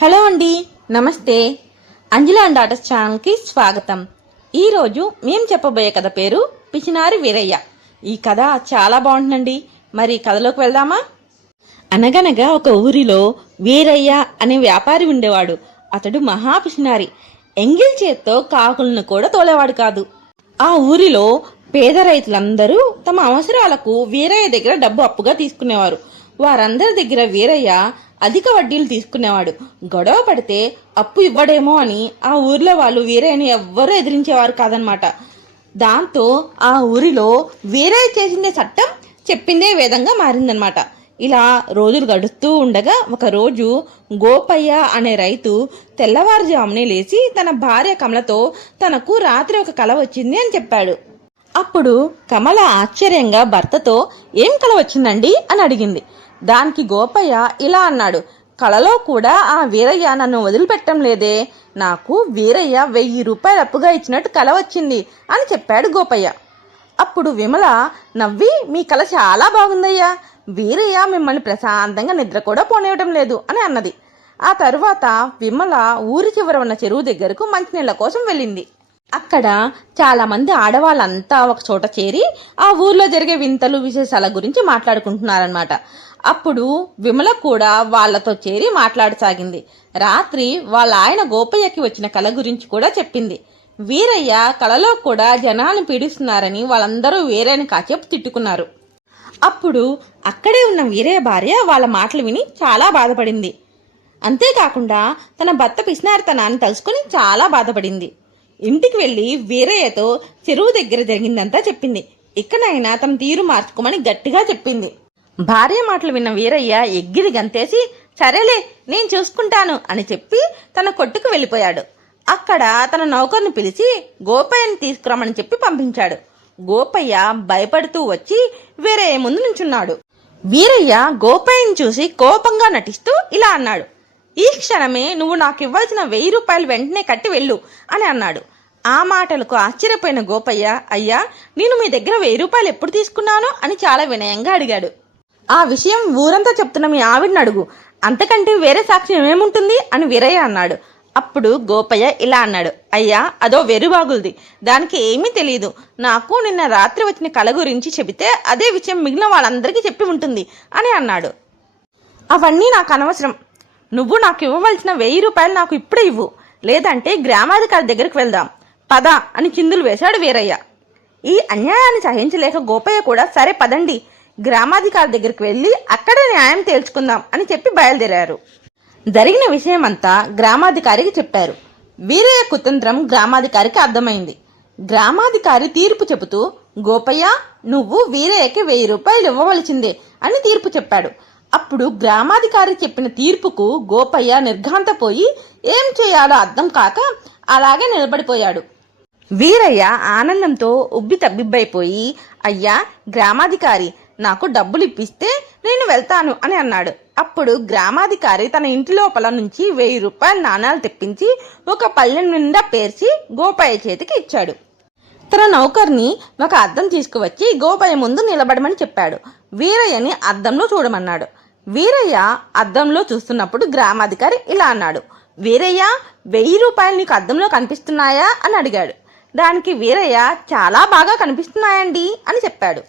Hello అండి నమస్తే. Anjala and daughters ఛానల్కి స్వాగతం. ఈరోజు మేం చెప్పబోయే కథ పేరు పిచినారి వీరయ్య. ఈ కథ చాలా బాగుంటుందండి. మరి కథలోకి వెళ్దామా? అనగనగా ఒక ఊరిలో వీరయ్య అనే వ్యాపారి ఉండేవాడు. అతడు మహా పిచినారి ఎంగిల్ చేత్తో కాకులను కూడా తోలేవాడు కాదు. ఆ ఊరిలో పేద రైతులందరూ తమ అవసరాలకు వీరయ్య దగ్గర డబ్బు అప్పుగా తీసుకునేవారు. వారందరి దగ్గర వీరయ్య అధిక వడ్డీలు తీసుకునేవాడు. గొడవ పడితే అప్పు ఇవ్వడేమో అని ఆ ఊర్లో వాళ్ళు వీరయ్యని ఎవ్వరూ ఎదిరించేవారు కాదనమాట. దాంతో ఆ ఊరిలో వీరయ్య చేసిందే చట్టం చెప్పిందే విధంగా మారిందనమాట. ఇలా రోజులు గడుస్తూ ఉండగా ఒకరోజు గోపయ్య అనే రైతు తెల్లవారుజామునే లేచి తన భార్య కమలతో తనకు రాత్రి ఒక కల వచ్చింది అని చెప్పాడు. అప్పుడు కమల ఆశ్చర్యంగా భర్తతో ఏం కల వచ్చిందండి? అని అడిగింది. దానికి గోపయ్య ఇలా అన్నాడు కలలో కూడా ఆ వీరయ్య నన్ను వదిలిపెట్టం లేదే. నాకు వీరయ్య వెయ్యి రూపాయలు అప్పుగా ఇచ్చినట్టు కల వచ్చింది అని చెప్పాడు గోపయ్య. అప్పుడు విమల నవ్వి మీ కళ చాలా బాగుందయ్యా. వీరయ్య మిమ్మల్ని ప్రశాంతంగా నిద్ర కూడా పోనివ్వడం లేదు అని అన్నది. ఆ తరువాత విమల ఊరి చివర ఉన్న చెరువు దగ్గరకు మంచినీళ్ళ కోసం వెళ్ళింది. అక్కడ చాలా మంది ఆడవాళ్ళంతా ఒక చోట చేరి ఆ ఊర్లో జరిగే వింతలు విశేషాల గురించి మాట్లాడుకుంటున్నారనమాట అప్పుడు విమల కూడా వాళ్ళతో చేరి మాట్లాడసాగింది. రాత్రి వాళ్ళ ఆయన గోపయ్యకి వచ్చిన కళ గురించి కూడా చెప్పింది. వీరయ్య కళలో కూడా జనాన్ని పీడిస్తున్నారని వాళ్ళందరూ వీరయ్యని కాసేపు తిట్టుకున్నారు. అప్పుడు అక్కడే ఉన్న వీరయ్య భార్య వాళ్ళ మాటలు విని చాలా బాధపడింది. అంతేకాకుండా తన భర్త పిసినారితనాన్ని తలుసుకుని చాలా బాధపడింది. ఇంటికి వెళ్ళి వీరయ్యతో చెరువు దగ్గర జరిగిందంతా చెప్పింది. ఇక్కడైనా తన తీరు మార్చుకోమని గట్టిగా చెప్పింది. భార్య మాటలు విన్న వీరయ్య ఎగ్గిరి గంతేసి సరేలే నేను చూసుకుంటాను అని చెప్పి తన కొట్టుకు వెళ్ళిపోయాడు. అక్కడ తన నౌకర్ని పిలిచి గోపయ్యని తీసుకురమ్మని చెప్పి పంపించాడు. గోపయ్య భయపడుతూ వచ్చి వీరయ్య ముందు నుంచున్నాడు. వీరయ్య గోపయ్యని చూసి కోపంగా నటిస్తూ ఇలా అన్నాడు. ఈ క్షణమే నువ్వు నాకు ఇవ్వాల్సిన వెయ్యి రూపాయలు వెంటనే కట్టి వెళ్ళు అని అన్నాడు. ఆ మాటలకు ఆశ్చర్యపోయిన గోపయ్య అయ్యా నేను మీ దగ్గర వెయ్యి రూపాయలు ఎప్పుడు తీసుకున్నాను? అని చాలా వినయంగా అడిగాడు. ఆ విషయం ఊరంతా చెప్తున్న మీ ఆవిడని అడుగు. అంతకంటే వేరే సాక్ష్యం ఏముంటుంది? అని వీరయ్య అన్నాడు. అప్పుడు గోపయ్య ఇలా అన్నాడు. అయ్యా అదో వెరుబాగులది. దానికి ఏమీ తెలియదు నాకు నిన్న రాత్రి వచ్చిన కళ గురించి చెబితే అదే విషయం మిగిలిన వాళ్ళందరికీ చెప్పి ఉంటుంది అని అన్నాడు. అవన్నీ నాకు అనవసరం. నువ్వు నాకు ఇవ్వవలసిన వెయ్యి రూపాయలు నాకు ఇప్పుడే ఇవ్వు. లేదంటే గ్రామాధికారి దగ్గరికి వెళ్దాం. పద అని చిందులు వేశాడు వీరయ్య. ఈ అన్యాయాన్ని సహించలేక గోపయ్య కూడా సరే పదండి. గ్రామాధికారి దగ్గరికి వెళ్ళి అక్కడ న్యాయం తేల్చుకుందాం అని చెప్పి బయలుదేరారు. జరిగిన విషయమంతా గ్రామాధికారికి చెప్పారు. వీరయ్య కుతంత్రం గ్రామాధికారికి అర్థమైంది. గ్రామాధికారి తీర్పు చెబుతూ గోపయ్య నువ్వు వీరయ్యకి వెయ్యి రూపాయలు ఇవ్వవలసిందే అని తీర్పు చెప్పాడు. అప్పుడు గ్రామాధికారి చెప్పిన తీర్పుకు గోపయ్య నిర్ఘాంతపోయి ఏం చేయాలో అర్థం కాక అలాగే నిలబడిపోయాడు. వీరయ్య ఆనందంతో ఉబ్బి తబ్బిబ్బైపోయి అయ్యా గ్రామాధికారి నాకు డబ్బులు ఇప్పిస్తే నేను వెళ్తాను అని అన్నాడు. అప్పుడు గ్రామాధికారి తన ఇంటి లోపల నుంచి వెయ్యి రూపాయల నాణాలు తెప్పించి ఒక పల్లెం నిండా పేర్చి గోపయ్య చేతికి ఇచ్చాడు. తన నౌకర్ని ఒక అద్దం తీసుకువచ్చి గోపయ్య ముందు నిలబడమని చెప్పాడు. వీరయ్యని అద్దంలో చూడమన్నాడు. వీరయ్య అద్దంలో చూస్తున్నప్పుడు గ్రామాధికారి ఇలా అన్నాడు. వీరయ్య వెయ్యి రూపాయలు నీకు అద్దంలో కనిపిస్తున్నాయా? అని అడిగాడు. దానికి వీరయ్య చాలా బాగా కనిపిస్తున్నాయండి అని చెప్పాడు.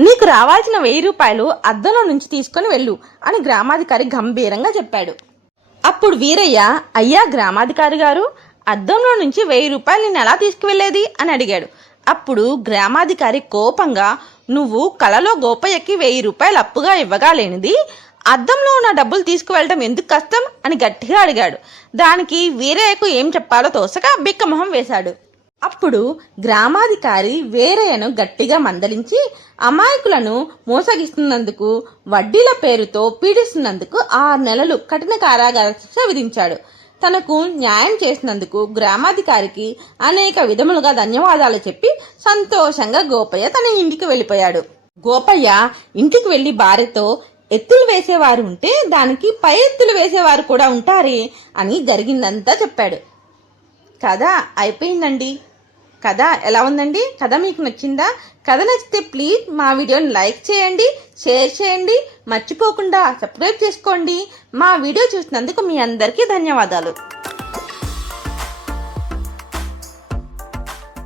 నీకు రావాల్సిన వెయ్యి రూపాయలు అద్దంలో నుంచి తీసుకొని వెళ్ళు అని గ్రామాధికారి గంభీరంగా చెప్పాడు. అప్పుడు వీరయ్య అయ్యా గ్రామాధికారి గారు అద్దంలో నుంచి వెయ్యి రూపాయలు నేను ఎలా తీసుకువెళ్ళేది? అని అడిగాడు. అప్పుడు గ్రామాధికారి కోపంగా నువ్వు కలలో గోపయ్యకి వెయ్యి రూపాయలు అప్పుగా ఇవ్వగా లేనిది అద్దంలో ఉన్న డబ్బులు తీసుకువెళ్ళటం ఎందుకు కష్టం? అని గట్టిగా అడిగాడు. దానికి వీరయ్యకు ఏం చెప్పాలో తోసక బిక్కమొహం వేశాడు. అప్పుడు గ్రామాధికారి వేరయ్యను గట్టిగా మందలించి అమాయకులను మోసగిస్తున్నందుకు వడ్డీల పేరుతో పీడిస్తున్నందుకు ఆరు నెలలు కఠిన కారాగార శిక్ష విధించాడు. తనకు న్యాయం చేసినందుకు గ్రామాధికారికి అనేక విధములుగా ధన్యవాదాలు చెప్పి సంతోషంగా గోపయ్య తన ఇంటికి వెళ్ళిపోయాడు. గోపయ్య ఇంటికి వెళ్ళి భార్యతో ఎత్తులు వేసేవారు ఉంటే దానికి పై ఎత్తులు వేసేవారు కూడా ఉంటారే అని జరిగిందంతా చెప్పాడు. కథ అయిపోయిందండి. కథ ఎలా ఉందండి? కథ మీకు నచ్చిందా? కథ నచ్చితే ప్లీజ్ మా వీడియోని లైక్ చేయండి షేర్ చేయండి మర్చిపోకుండా సబ్స్క్రైబ్ చేసుకోండి. మా వీడియో చూసినందుకు మీ అందరికీ ధన్యవాదాలు.